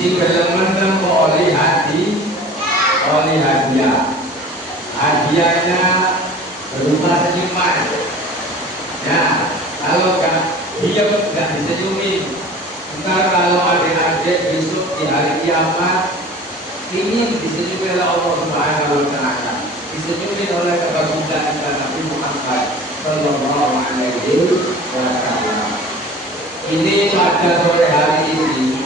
si gelem oleh hadiah. Hadiahnya berupa senyuman. Ya, kalau dia nggak disenyumin, ntar kalau adik-adik besok di hari kiamat ingin disenyumin oleh Allah Subhanahu wa Ta'ala, disenyumin oleh kebagusan Nabi Muhammad Sallallahu Alaihi Wasallam. Ini pada sore hari ini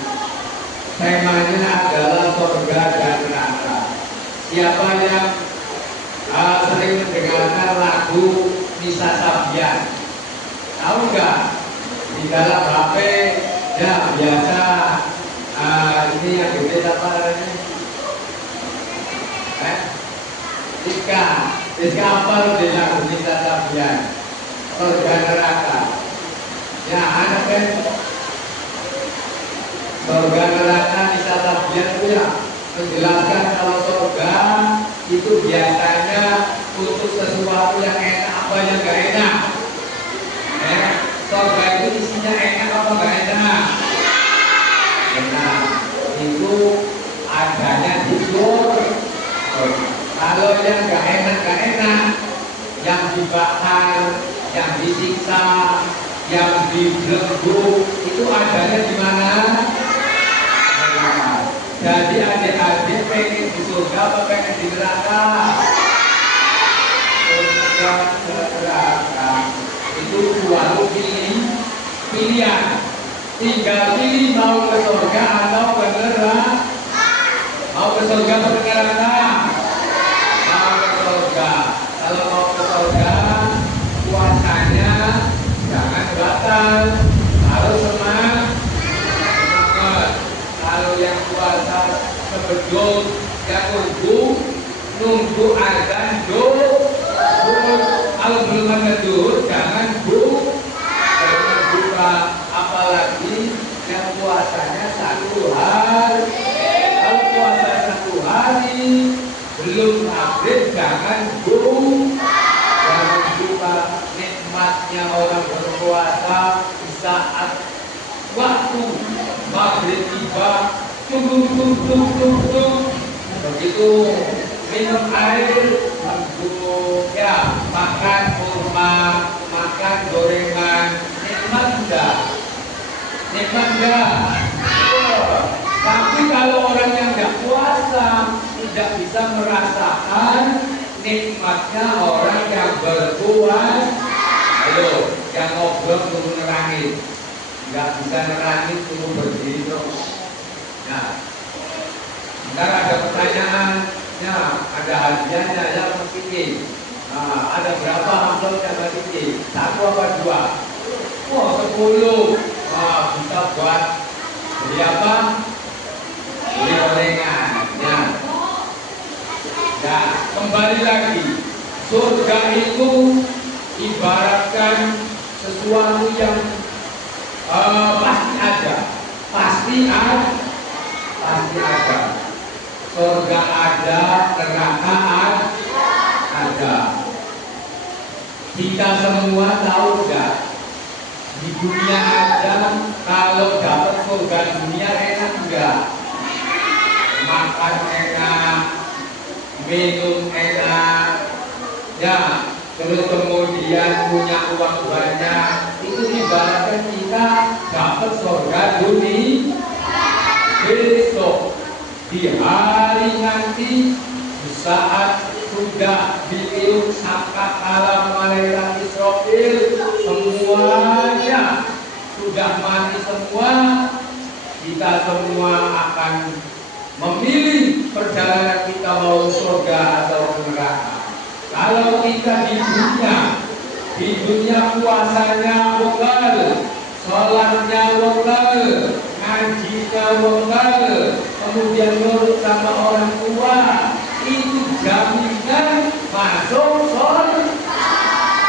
temanya adalah surga dan neraka. Siapa yang sering mendengarkan lagu Nisa Sabian, tahu nggak? Di dalam HP ya biasa ini yang gede apa namanya? Rizka apa di lagu Nisa Sabian? Surga neraka. Ya ada kan? Surga neraka Nisa Sabian itu ya menjelaskan kalau surga itu biasanya untuk sesuatu yang enak apa yang gak enak. Surga itu isinya enak apa gak enak? Enak. Itu adanya di surga. Kalau yang gak enak, yang dibakar, yang disiksa, yang dibelenggu, itu adanya di mana? Jadi adik-adik pengen di surga apa pengen di neraka? Surga, neraka. Itu suatu pilihan. Tinggal pilih mau ke surga atau ke neraka. Mau ke surga atau ke neraka? Mau ke surga. Kalau mau ke surga, puasanya jangan batal, harus semangat. Kalau yang puasa sebetulnya yang nunggu azan kalau belum ada jangan buka, apalagi yang puasanya 1 hari. Kalau puasa 1 hari belum maghrib jangan buka. Nikmatnya orang berpuasa di saat waktu maghrib tiba, begitu minum air, ya makan kurma, makan gorengan, nikmat enggak? Tapi kalau orang yang enggak puasa tidak bisa merasakan nikmatnya orang yang berpuasa. Ayo, yang ngobrol turun nerangin, nggak bisa nerangin turun berdiri terus. Nah, ntar ada pertanyaan, ya, ada hadiahnya ya Mas Kiki. Nah, ada berapa amplop yang Mas Kiki? 1 apa 2? Wah, 10. Wah, bisa buat beli apa? Beli gorengan. Ya. Nah, kembali lagi, surga itu ibaratkan sesuatu yang pasti ada. Surga ada, neraka ada. Kita semua tahu nggak? Di dunia ada, kalau dapat surga dunia enak enggak? Makan enak, minum enak, ya. Terus kemudian punya uang banyak, itu ibaratkan kita dapat surga dunia. Besok di hari nanti, di saat sudah ditiup saka alam malaikat Israfil, semuanya sudah mati semua, kita semua akan memilih perjalanan kita mau surga atau neraka. Kalau kita di dunia puasanya bekal, sholatnya bekal, ngajinya bekal, kemudian nurut sama orang tua, itu jaminan masuk surga.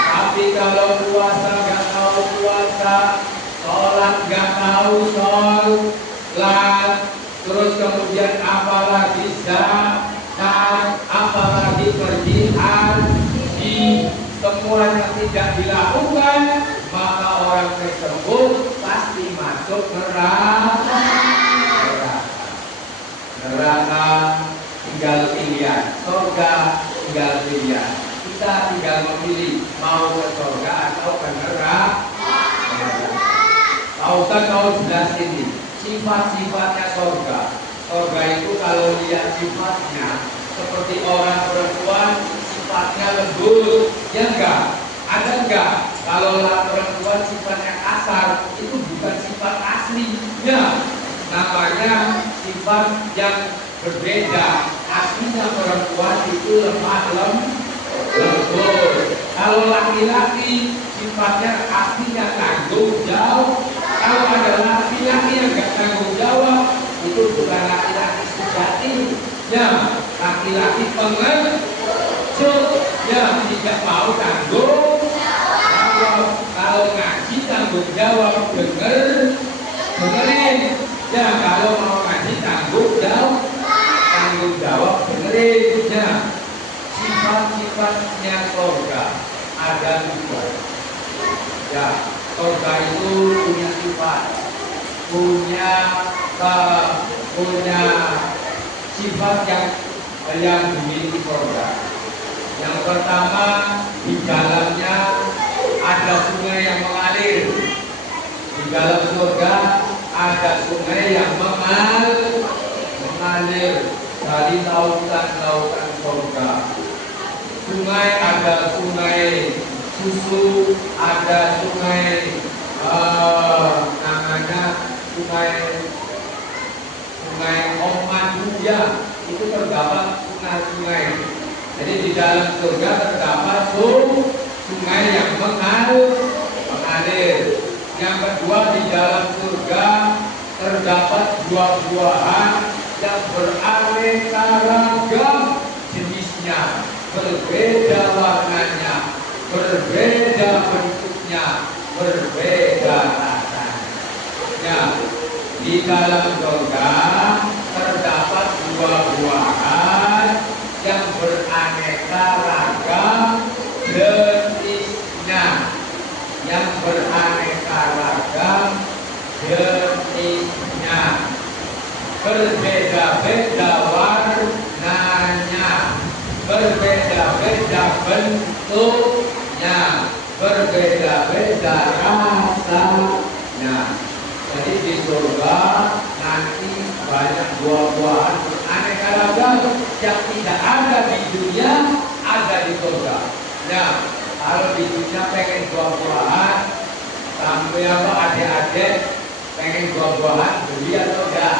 Tapi kalau puasa nggak tahu puasa, sholat nggak tahu sholat, terus kemudian apalagi zakat, apalagi pergi haji, semuanya tidak dilakukan, maka orang tersebut pasti masuk neraka. sifat-sifatnya surga. Surga itu kalau lihat sifatnya seperti orang perempuan, sifatnya lembut, ya enggak? Ada enggak? Kalau perempuan sifatnya kasar, itu bukan sifat aslinya. Namanya sifat yang berbeda. Aslinya perempuan itu lemah lembut. Kalau laki-laki sifatnya aslinya tanggung jawab. Kalau ada laki-laki yang nggak tanggung jawab, itu bukan laki-laki sejati. Ya, laki-laki pengecut, ya tidak mau tanggung jawab. Kalau ngaji tanggung jawab, dengerin. Ya, kalau mau ngaji tanggung jawab, dengerin. Ya, sifat-sifatnya surga ada juga. Ya, surga itu punya sifat, punya sifat yang dimiliki surga. Yang pertama, di dalamnya ada sungai yang mengalir. Di dalam surga ada sungai yang mengalir dari lautan-lautan surga. Sungai ada sungai susu, ada sungai namanya sungai Omaduya, itu terdapat sungai-sungai. Jadi di dalam surga terdapat sungai yang mengalir. Yang kedua, di dalam surga terdapat buah-buahan yang beraneka ragam jenisnya, berbeda warnanya, berbeda bentuknya, berbeda rasanya. Ya, di dalam surga terdapat buah-buahan yang beraneka ragam jenisnya, yang beraneka ragam jenisnya, berbeda-beda warnanya, berbeda-beda bentuknya, berbeda-beda rasanya. Jadi di surga nanti banyak buah-buahan aneka ragam yang tidak ada di dunia, ada di surga. Nah, kalau di dunia pengen buah-buahan, sampai adik-adik pengen buah-buahan, beli atau enggak?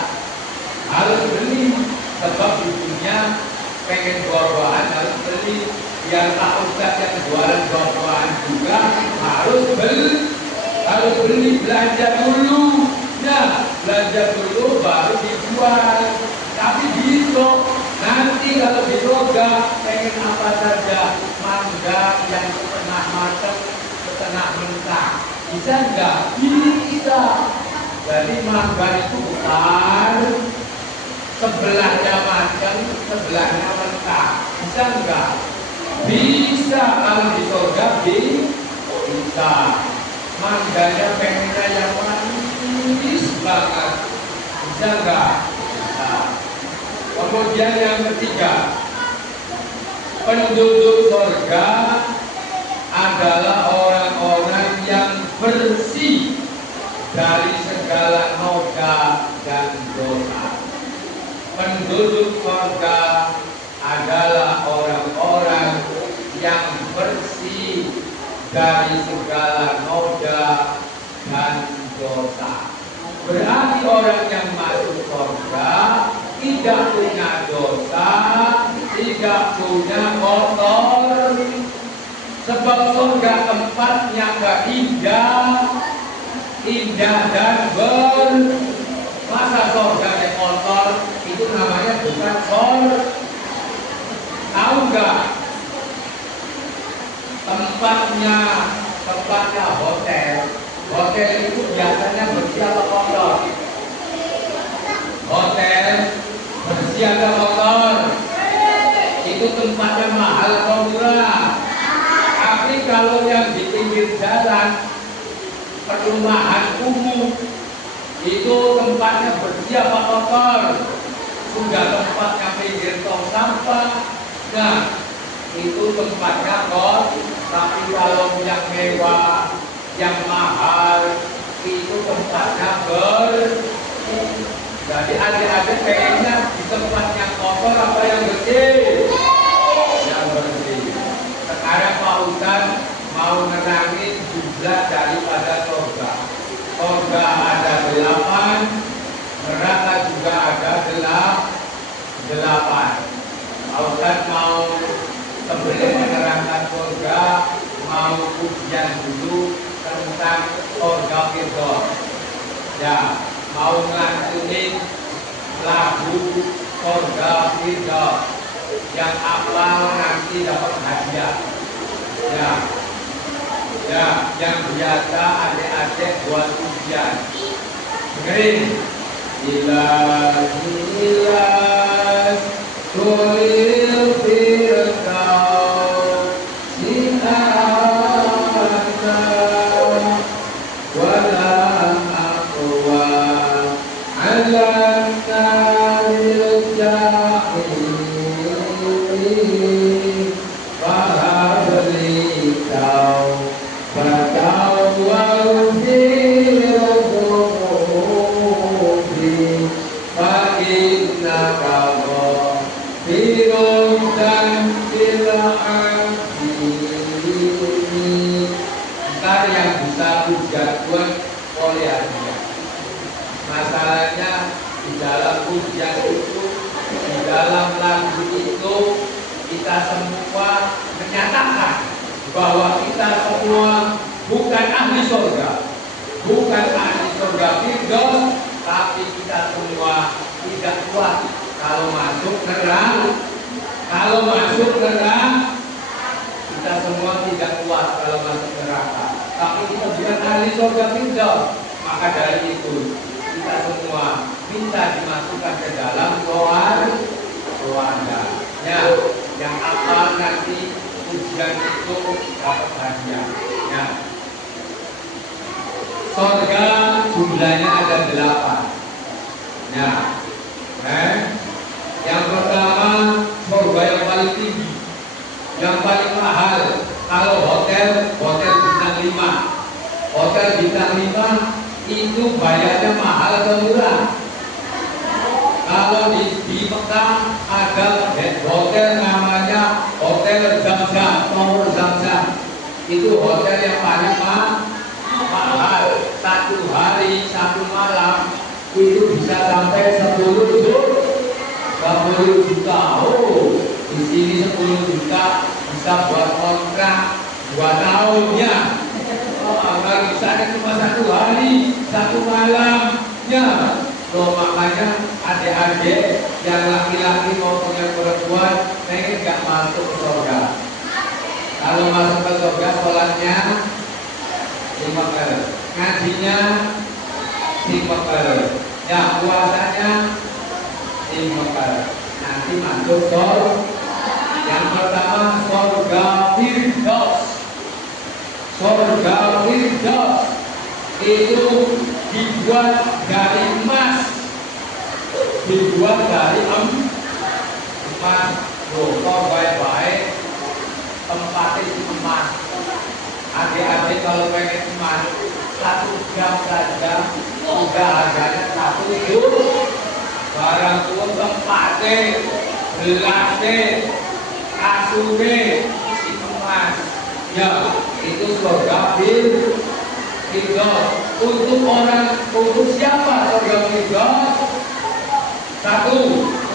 Harus beli, sebab di dunia pengen buah-buahan harus beli. Biar Pak Ustadz yang jualan buah-buahan juga harus beli, belanja dulu. Ya, belanja dulu baru dijual. Tapi besok nanti kalau di surga pengen apa saja, mangga yang setengah matang, setengah mentah, bisa enggak? Bisa. Jadi mangga itu bukan sebelahnya matang, sebelahnya mentah, bisa enggak? Bisa. Kalau di surga bisa. Mangganya pengennya yang manis banget, bisa enggak? Bisa. Kemudian yang ketiga, penduduk surga adalah orang-orang yang bersih dari segala noda dan dosa. Penduduk surga adalah orang-orang yang bersih dari segala noda dan dosa. Berarti orang yang masuk surga tidak punya dosa, tidak punya kotor. Sebab surga tempatnya indah dan masa surganya kotor, itu namanya bukan surga. Tahu nggak? Tempatnya hotel itu biasanya bersih atau kotor? Hotel bersih atau kotor? Itu tempatnya mahal atau murah? Tapi kalau yang di pinggir jalan, perumahan umum, itu tempatnya bersih apa kotor? Sudah tempatnya pinggir tong sampah, nah itu tempatnya kotor. Tapi kalau yang mewah, yang mahal, itu tempatnya Jadi adik-adik pengennya di tempat yang kotor apa yang bersih? Yang bersih. Sekarang Pak Ustaz mau nerangin jumlah daripada surga. Surga ada 8, neraka juga ada 8. Pak Ustaz mau sebelum menerangkan surga, mau ujian dulu tentang surga Firdaus. Ya, mau ngelanjutin lagu surga Firdaus yang apal nanti dapat hadiah. Ya, yang biasa adik-adik buat ujian. Dengerin. Ilahi kulil Firdaus sina'ata wala aqwa ala naril jahili fahabli kau fatawau ntar yang bisa puja Tuhan oleh hadiah. Masalahnya di dalam pujian itu, di dalam lagu itu, kita semua menyatakan bahwa kita semua bukan ahli surga, bukan ahli surga Firdaus, tapi kita semua tidak kuat kalau masuk neraka. Kalau masuk neraka, kita semua tidak kuat kalau masuk neraka. Tapi kita bukan ahli surga Firdaus. Maka dari itu kita semua minta dimasukkan ke dalam keluarga. Ya, yang apa nanti ujian itu dapat hadiah. Ya. Surga jumlahnya ada 8. Ya. Yang pertama surga yang paling tinggi, yang paling mahal. Kalau hotel bintang 5, hotel bintang 5 itu bayarnya mahal atau murah? Kalau di Mekah ada hotel namanya Hotel Zamzam, Tower Zamzam. Itu hotel yang paling mahal. 1 hari 1 malam itu bisa sampai 10 juta. Oh, di sini 10 juta bisa buat kontrak 2 tahunnya. Kalau misalnya cuma 1 hari 1 malamnya. Loh, makanya adik-adik yang laki-laki maupun yang perempuan pengen gak masuk ke surga. Kalau masuk ke surga, sholatnya 5 kali, ngajinya 5 kali, ya puasanya 5 kali. Nanti masuk surga. Yang pertama surga Firdaus. Surga Firdaus itu dibuat dari emas, dibuat dari emas. Loh, baik-baik tempatnya di emas. Adik-adik kalau pengen emas 1 gram saja udah harganya 1 juta. Barang tua tempatnya, gelasnya, kasurnya itu emas. Ya, itu surga Firdaus. Untuk siapa surga Firdaus? 1,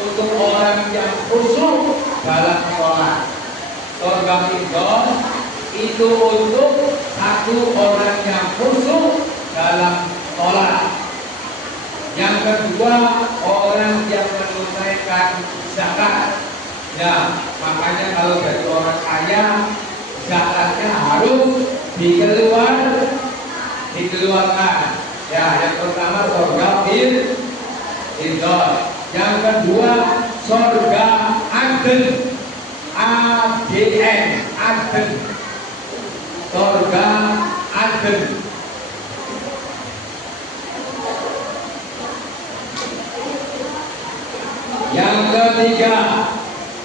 untuk orang yang khusyuk dalam sholat. Surga Firdaus itu untuk 1 orang yang khusyuk dalam sholat. Yang kedua, orang yang menunaikan zakat. Ya, makanya kalau dari orang kaya, zakatnya harus dikeluarkan. Ya, yang pertama surga Firdaus. Yang kedua surga Aden. ADN, Aden. Surga Aden.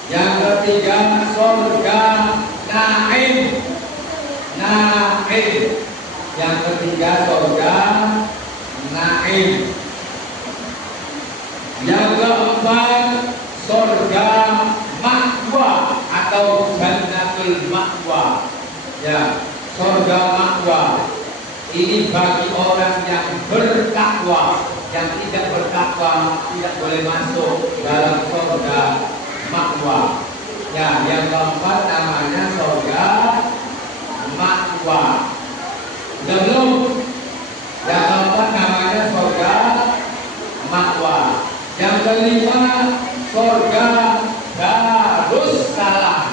Yang ketiga surga Naim. Yang ketiga surga Naim. 8 surga ma'wa atau jannatul ma'wa. Ya, surga ma'wa ini bagi orang yang bertakwa. Yang tidak bertakwa tidak boleh masuk dalam surga ma'wa. Ya, yang keempat namanya surga ma'wa. Sudah belum? Yang keempat namanya surga ma'wa. Yang kelima surga Darussalam.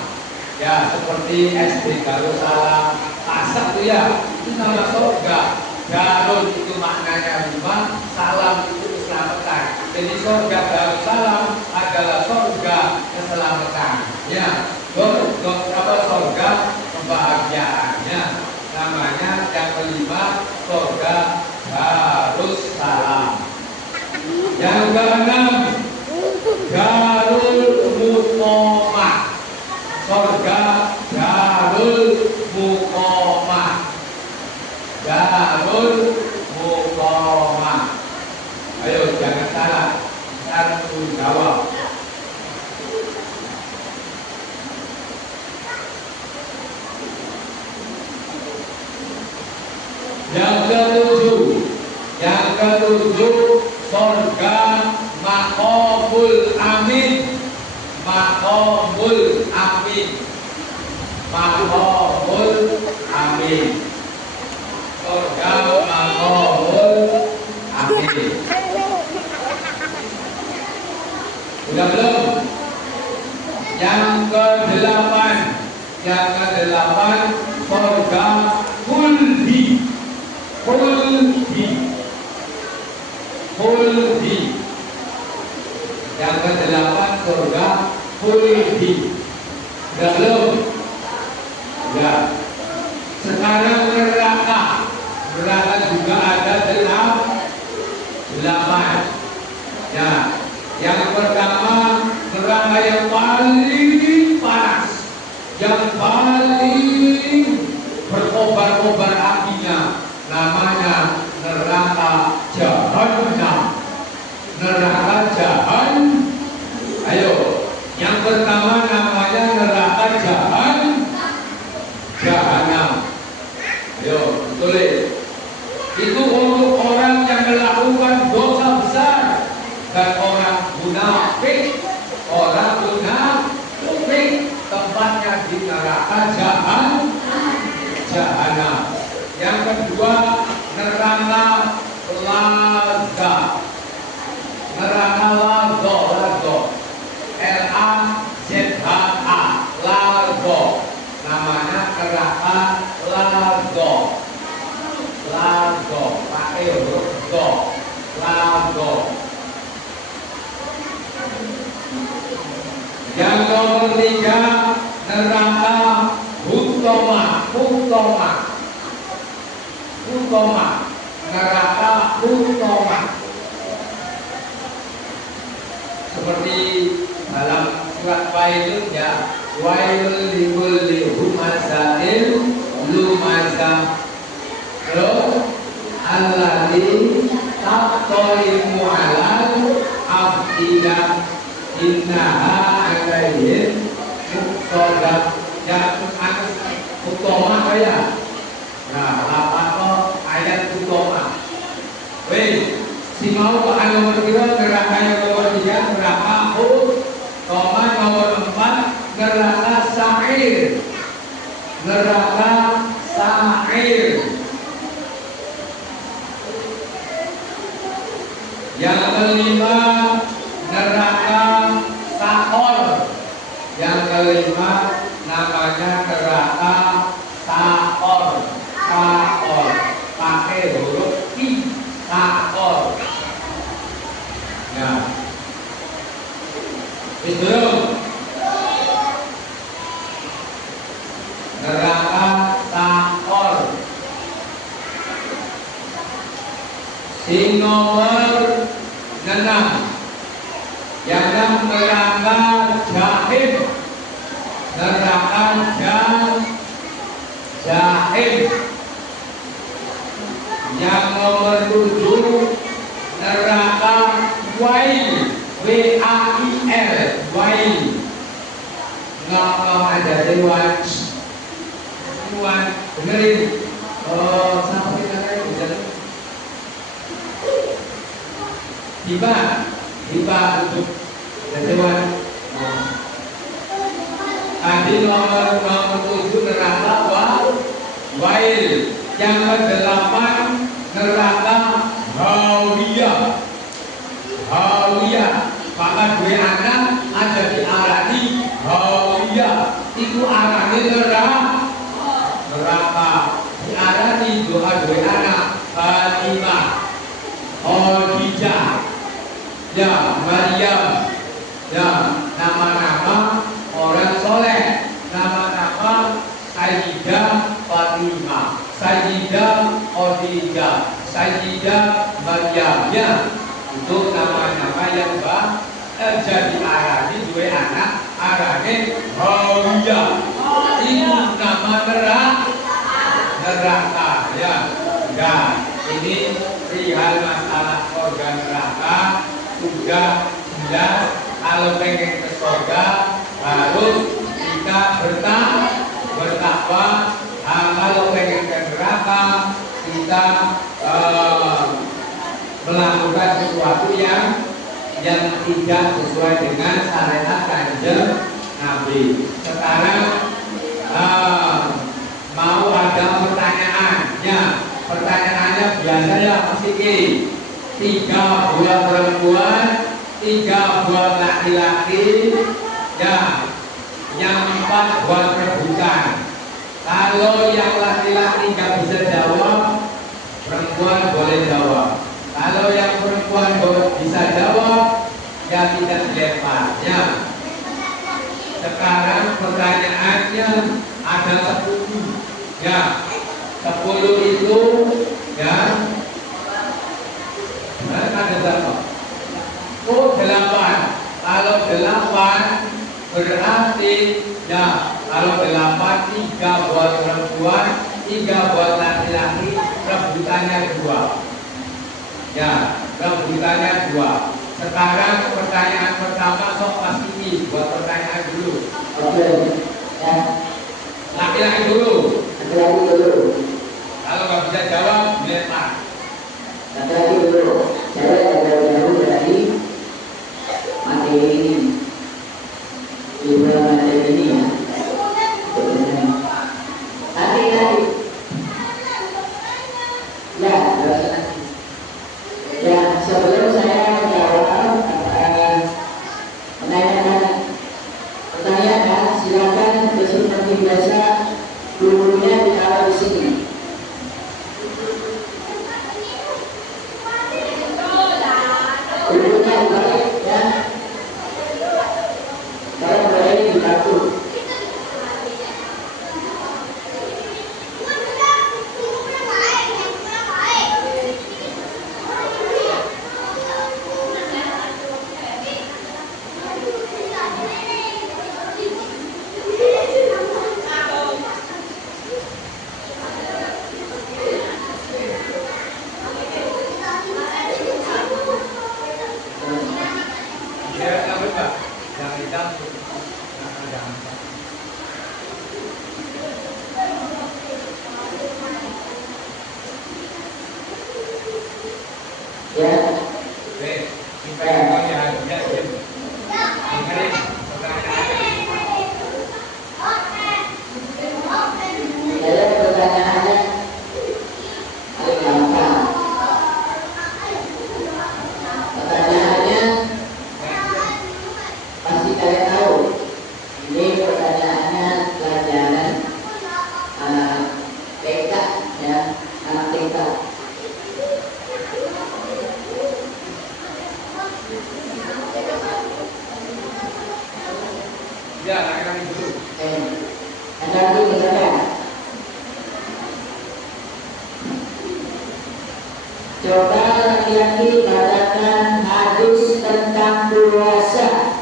Ya, seperti SD Darussalam, Pasar itu ya, itu nama surga. Darul itu maknanya rumah, salam itu keselamatan. Jadi surga Darussalam adalah surga keselamatan. Ya, surga kebahagiaannya. Namanya yang kelima surga Darussalam. Yang keenam Darul Muqamah. Surga Darul Muqamah. Darul Muqamah. Ayo jangan salah. Satu jawab. Yang ketujuh surga Maqamul Amin. Maqamul Amin. Maqamul Amin. Surga Maqamul Amin. Sudah belum? Yang kedelapan surga Khuldi. Yang kedelapan surga Khuldi. Sudah belum? Ya. Sekarang neraka juga ada 8. Ya. Yang pertama neraka yang paling panas, yang paling berkobar-kobar apinya, namanya neraka Jahannam. Neraka Jahannam. Ayo, yang pertama namanya neraka Jahannam. Ayo, tulis. Itu untuk orang yang melakukan dosa besar dan orang munafik. Orang munafik tempatnya di neraka Jahannam. Yang kedua neraka Lazza. Neraka Lazza, L-A-Z-H-A, Lazza. Namanya neraka Lazza. Pakai huruf do. Lazza. Yang nomor 3 neraka Hutama. Neraka Hutama. Seperti dalam surat Wailun ya, Wailul likulli humazatin lumazah. Alladzi taqtalimu alal af'idah innaha alaihim muqtadah. Ya, Hutama ya. Nah, lapakno ayat Hutama. Wes, si mau ke nomor 3 neraka yang nomor 3 neraka Hutama. Nomor 4 neraka Sa'ir. Neraka Sa'ir. Yang kelima neraka Sa'or. Yang kelima namanya neraka Sa'or. Pakai huruf I. Sa'or. Ya. Itu neraka Sa'or. Sing nomor 6. Yang neraka Jahim. Neraka Jahim. Yang nomor 7 neraka Wail. W W-A-I-L, wail. Ngomong aja Dewan. Dewan, dengerin. Oh, sama kita bisa. Tiba untuk Dewan. Tadi nomor 7 neraka wail. Yang ke-8 neraka hawiyah. Maka dua anak ada di arani hawiyah. Itu arani neraka. Di arani dua anak Fatimah, Khadijah, ya Maryam, ya nama-nama orang soleh, nama-nama Sayyidah Fatimah, Sayyidah Khadijah, Sayyidah Maryam, ya itu nama-nama yang jadi arani dua anak arane hawiyah. Itu nama neraka, ya. Nah, ini perihal masalah organ neraka sudah jelas. Kalau pengen ke surga harus kita bertakwa. Kalau pengen ke neraka kita melakukan sesuatu yang tidak sesuai dengan syariat Kanjeng Nabi. Sekarang mau ada pertanyaannya. Pertanyaannya biasa ya Mas Iki. 3 buah perempuan, 3 buah laki-laki, ya. Yang 4 buat rebutan. Kalau yang laki-laki nggak bisa jawab, perempuan boleh jawab. Kalau yang perempuan bisa jawab, ya tidak dilempar. Ya. Sekarang pertanyaannya ada 10. Ya, 10 itu ya. Ada berapa? Oh, 8. Kalau 8 berarti ya, kalau 8 3 buat perempuan, 3 buat laki-laki, rebutannya 2. Ya, rebutannya 2. Sekarang pertanyaan pertama sok Mas Kiki buat pertanyaan dulu. Oke. Ya. Laki-laki dulu. Laki-laki dulu. Kalau nggak bisa jawab, dilempar. Laki-laki dulu. Saya jauh dari materi ini. Di bulan materi ini ya. Laki-laki. Ya, ya, sebelum saya menjawab pertanyaan, silakan seperti biasa gurunya ditaruh di sini. Gurunya dibalik ya. Saya boleh dibantu. Coba laki-laki katakan hadis tentang puasa.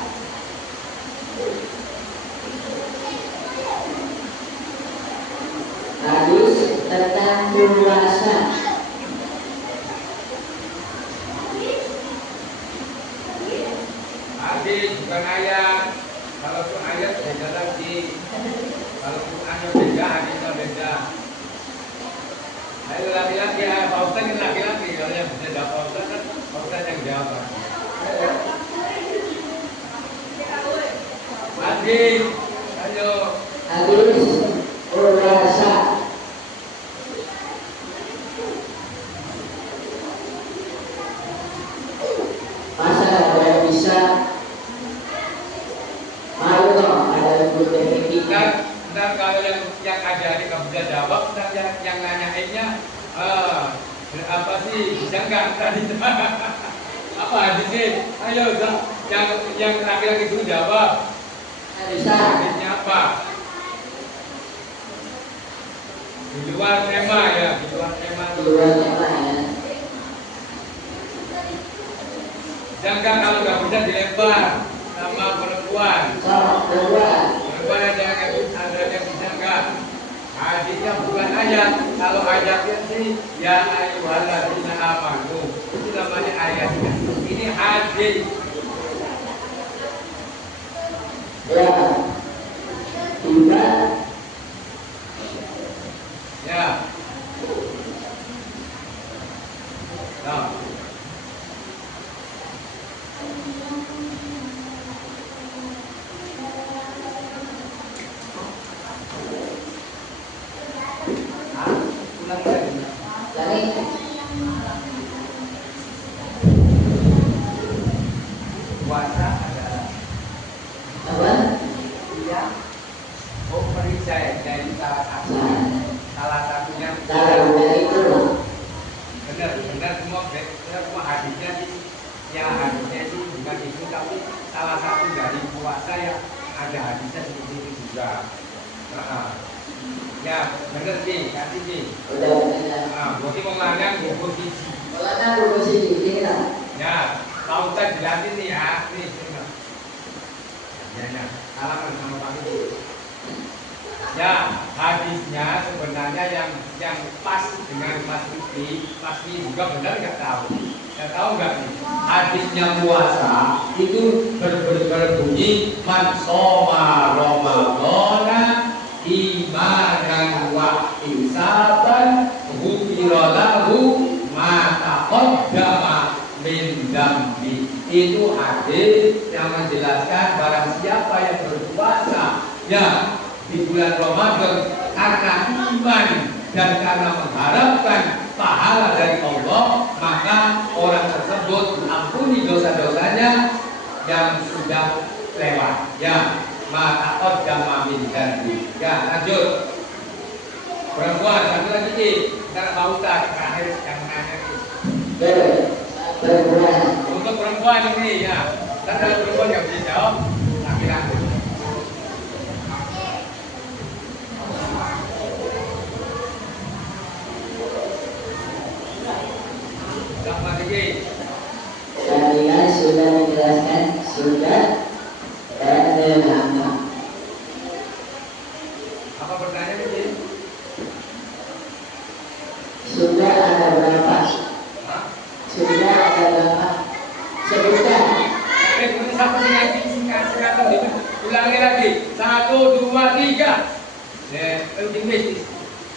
Hadis tentang puasa. hadis bukan ayat. Kalau itu ayat beda lagi. Kalau Qurannya beda, hadisnya beda. Ayo laki-laki, Pak Ustaz ini laki-laki. Kalau yang bisa jawab Pak Ustaz kan Pak Ustaz yang jawab. Hadis, ayo. Hadis urasa. Masa ada yang bisa malu dong, ada yang butuh etika. Ntar kalau yang ajarin kamu bisa jawab, ntar yang nanyainnya apa sih bisa nggak tadi? Apa hadisnya? Ayo yang laki-laki itu jawab. Bisa. Hadisnya apa? Di luar tema ya, di luar tema. Di luar tema ya. Jangan kalau nggak bisa dilempar sama perempuan. Perempuan ada yang bisa nggak? Hadisnya bukan ayat. Kalau ayatnya sih ya ayyuhalladzina amanu. Itu namanya ayatnya. Ini hadis. Ya. Juga. Ya. Nah. Puasa adalah Apa? dia periksa dari salah satunya Caranya itu benar semua hadisnya sih ya hadisnya sih bukan itu tapi salah satu dari puasa yang ada hadisnya seperti itu juga. Ya benar sih kasih sih. udah benar. Berarti mengalang posisi. Kalau posisi ini lah. Ya kalau kita jelasin nih ya nih ya halaman sama Pak Ibu. Ya hadisnya sebenarnya yang pas dengan Mas Rizky juga benar nggak tahu. Nggak tahu nggak nih? Hadisnya puasa itu berbunyi man shoma ramadhana imanan wa ihsaban ghufira lahu ma taqaddama min dambi. Itu hadis yang menjelaskan barang siapa yang berpuasa ya di bulan Ramadan karena iman dan karena mengharapkan pahala dari Allah, maka orang tersebut diampuni dosa-dosanya yang sudah lewat. Ya, maka qaddama min dambi. Ya, lanjut. Perempuan satu lagi nih, karena mau terakhir yang menanya nih. Perempuan. Untuk perempuan ini ya, dan ada perempuan yang bisa jawab, laki-laki. Sama lagi. Tadi kan sudah menjelaskan sudah dan menambah. Apa pertanyaannya sih? Sudah ada berapa? Sudah ada berapa? Sebutkan. Kemudian satu singkat gitu. Ulangi lagi. 1, 2, 3. Dingin.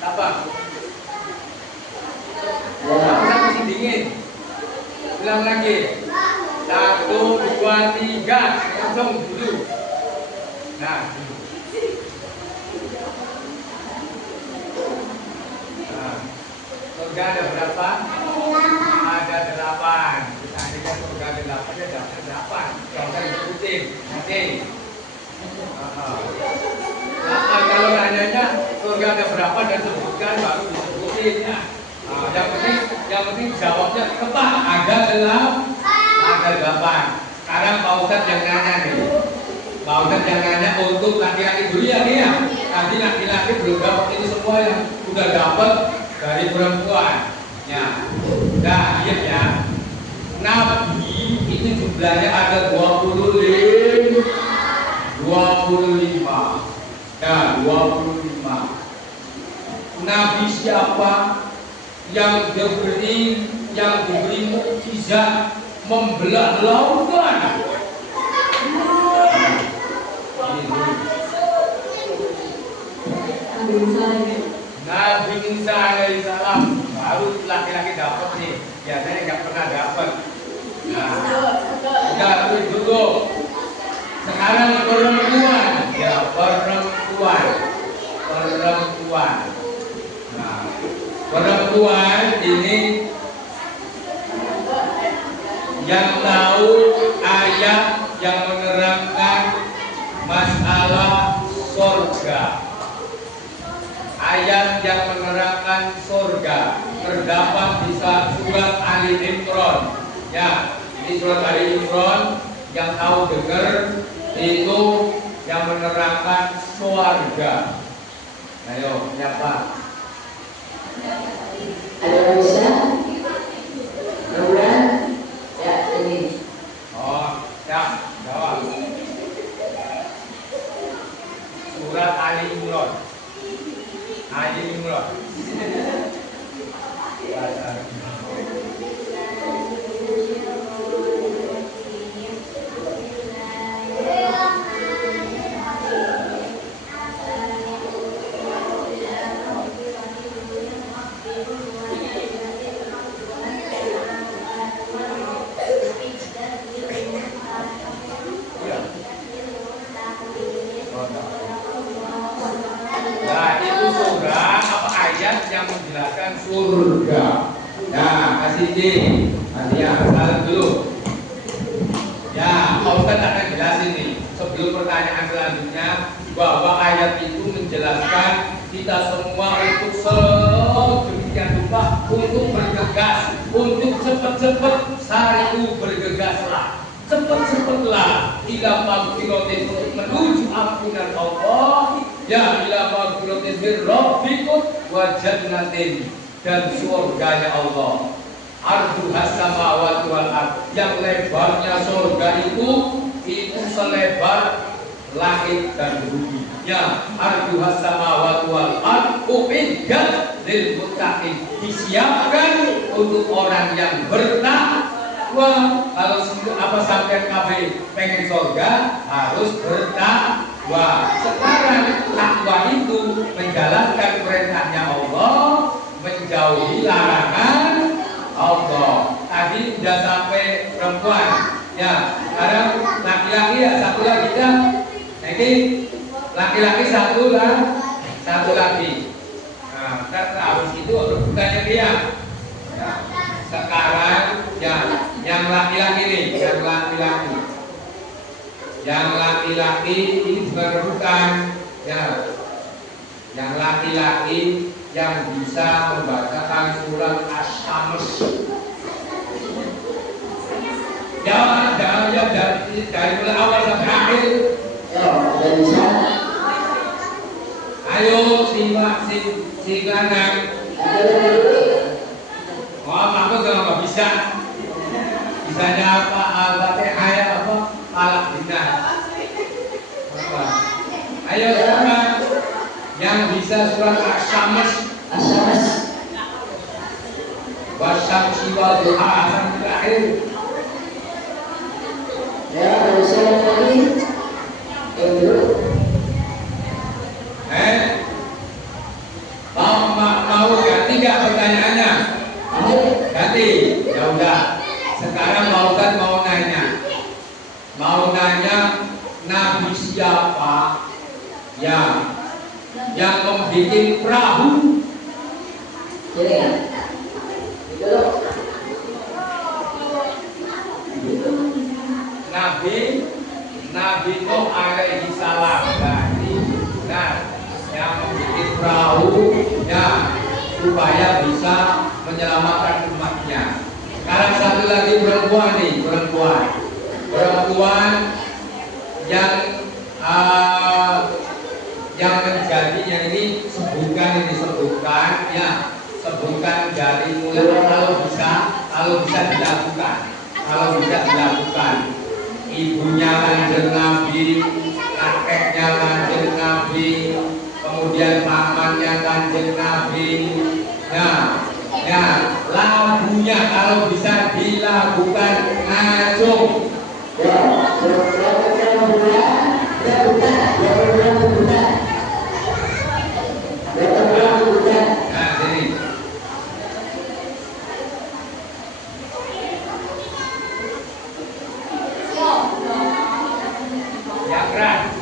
Apa? Satu sing dingin. Ulang lagi. 1, 2, 3. Langsung dulu. Nah. Surga ada berapa? Ada 8. Tadi kan surga ada 8, ya dapat 8. Kalau saya disebutin, nanti. Kalau nanyanya surga ada berapa dan sebutkan baru disebutin ya. Yang penting jawabnya tepat. Ada 8. Sekarang Pak Ustadz yang nanya nih. Pak Ustadz yang nanya untuk laki-laki dulu ya nih ya. Nanti laki-laki belum dapat ini semua yang udah dapat dari perempuan. Ya. Nah, iya ya. Nabi itu jumlahnya ada 25. Ya, 25. Nabi siapa yang diberi mukjizat membelah lautan? laki-laki dapat nih, biasanya nggak pernah dapat. Nah, udah dulu. Sekarang perempuan, ya perempuan. Nah, perempuan ini yang tahu ayat yang menerangkan masalah surga. Ayat yang menerangkan surga terdapat di surat Ali Imran. Ya, ini surat Ali Imran yang tahu dengar itu yang menerangkan surga. Ayo, siapa? Ada yang bisa? Kemudian, ya ini. Oh, ya, jawab. Surat Ali Imran. Ali Imran. Nah, itu surah apa ayat yang menjelaskan surga. Nah, kasih J. Nanti ya, salam dulu. Ya, Pak Ustadz akan jelasin nih sebelum pertanyaan selanjutnya bahwa ayat itu menjelaskan kita semua untuk sedemikian rupa untuk bergegas, untuk cepat-cepat sariu bergegaslah. Cepat-cepatlah ila magfiratin untuk menuju ampunan Allah, ya ila magfiratin bir rabbikum wa jannatin, dan surganya Allah. Arduhas samawati wal ard, yang lebarnya surga itu selebar langit dan bumi. Ya, arduhas samawati wal ard uiddat lil muttaqin, disiapkan untuk orang yang bertakwa. Kalau apa sampai kafe pengen surga harus bertakwa. Sekarang takwa itu menjalankan perintahnya Allah, menjauhi larangan Allah. Tadi sudah sampai perempuan. Ya, sekarang laki-laki ya satu lagi ya. Ini laki-laki satu lagi. Nah, habis itu bukannya dia. Ya, sekarang ya yang laki-laki nih, yang laki-laki ini bukan rebutan. Ya, yang laki-laki yang bisa membacakan surat Asy-Syams. Ya, dari mulai awal sampai akhir. Ya, bisa. Ayo, si gelandang. Oh, aku nggak bisa. Bisanya apa? Al-Fatihah ya apa? Falaq Bina. Ayo sekarang yang bisa surat Asy-Syams. Wasyamsi wal duha sampai akhir. Ya, bisa lagi. Mau ganti nggak pertanyaannya? Ganti. Ya udah. Sekarang mau nanya Nabi siapa yang membuat perahu? Jadi ya. Itu Nabi Nuh alaihi salam. Nah, yang membuat perahu ya supaya bisa menyelamatkan umatnya. Sekarang satu lagi perempuan nih, perempuan yang menjadinya ini sebutkan dari mulai kalau bisa dilakukan. Ibunya Kanjeng Nabi, kakeknya Kanjeng Nabi, kemudian pamannya Kanjeng Nabi. Nah, lagunya kalau bisa dilakukan ngacung.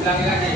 Ulangi lagi.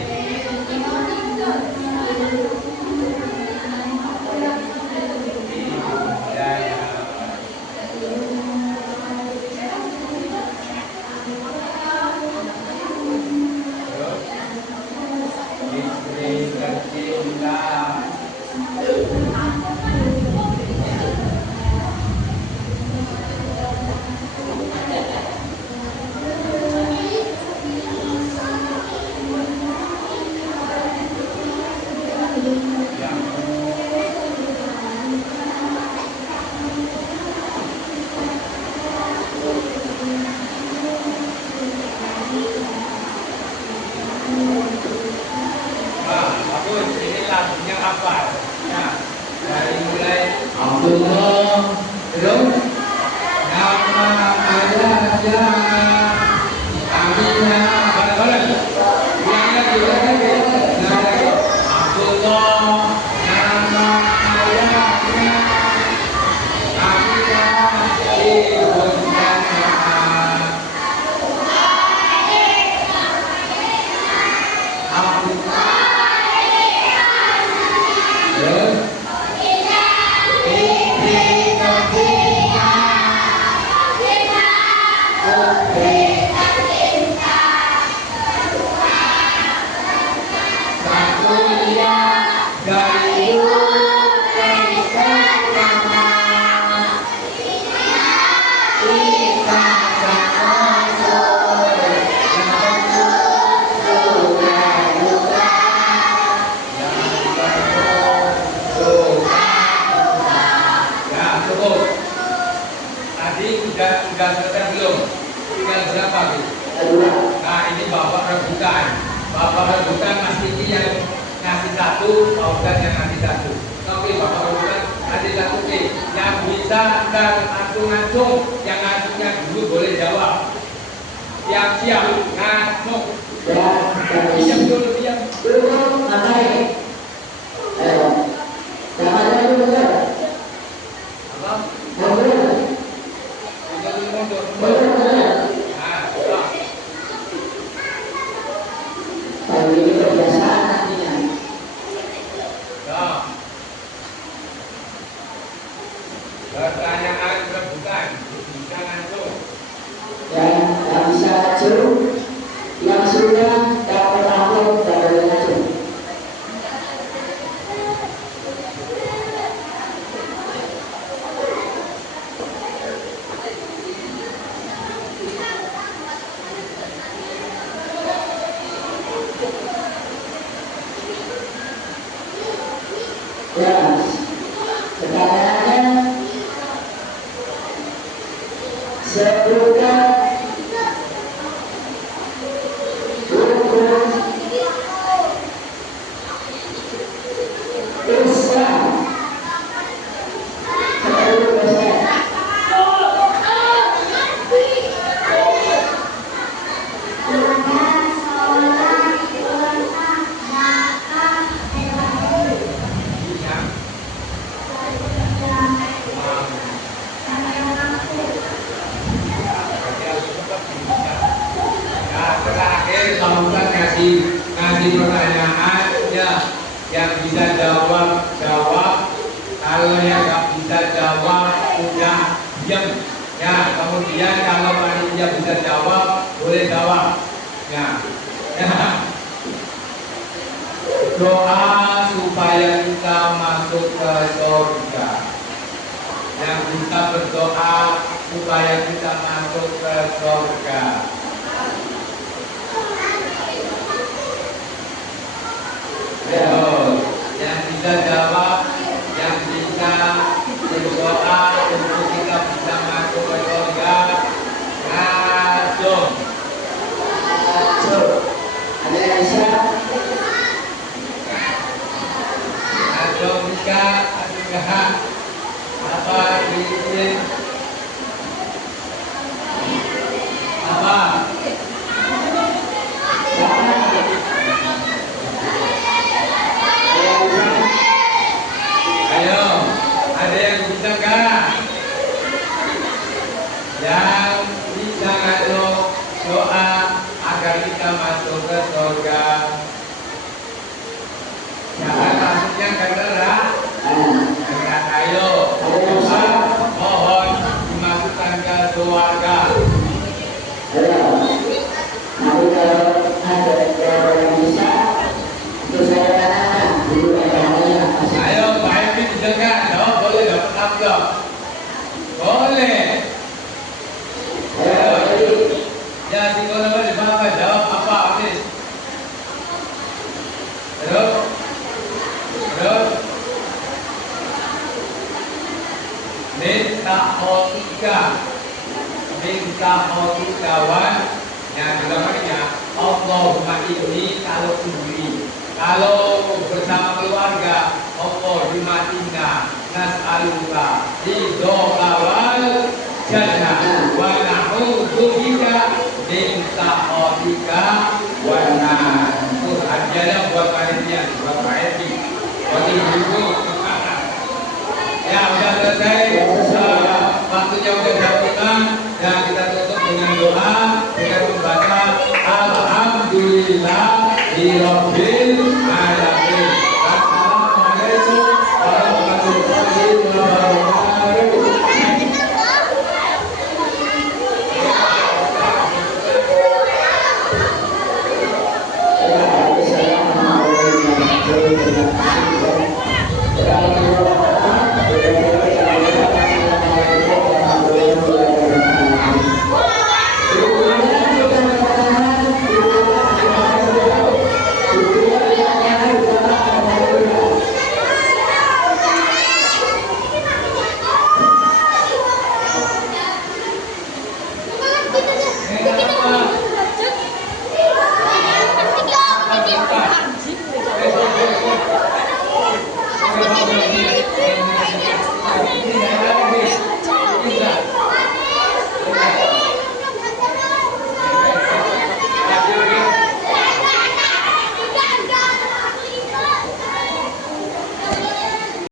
Lagunya apa? Ya, dari mulai Abdullah, belum nama ayahnya Aminah, bareng-bareng. Ulangi lagi. Abdullah, nama ayahnya Aminah, ibunda sudah selesai belum? Tinggal berapa, Bu? Nah, ini Bapak rebutan. Bapak rebutan Mas Kiki yang ngasih satu, Pak Ustadz yang ngasih satu. Oke, Bapak rebutan ngasih satu. Oke, yang bisa ntar ngacung-ngacung, yang ngacungnya dulu boleh jawab. Siap-siap, ngacung. Diam dulu, diam. Dulu, ngapain? Jangan dulu, bener. Apa? Bener. Kalau ini kebiasaan nantinya. Pertanyaan rebutan, bisa ngacung. Yang bisa ngacung, yang sudah dapat tahu dan boleh ngacung. Ya, pertanyaannya sebutkan rukun Islam. Ngasih pertanyaan ya, yang bisa jawab kalau yang nggak bisa jawab udah diam ya. Kemudian kalau panitia bisa jawab boleh jawab ya. Doa supaya kita masuk ke surga. Yang bisa berdoa supaya kita masuk ke surga. Yang bisa jawab, yang bisa berdoa untuk kita bisa masuk ke surga, ngacung. Ada yang bisa? Ngacung bisa, enggak? Apa ini? Apa? Ayo, ada yang bisa enggak? Yang bisa ngacung doa agar kita masuk ke surga. khotika. Minta khotu kawan yang namanya Allahumma inni kalau sendiri. Kalau bersama keluarga, Allahumma inna nas'aluka ridho kawal jannah wa na'udzubika min sakhatika wan nar. Itu hadiahnya buat panitia, buat Pak Edi, buat ibu-ibu. Ya udah selesai, waktunya udah datang dan kita tutup dengan doa dengan membaca Alhamdulillah.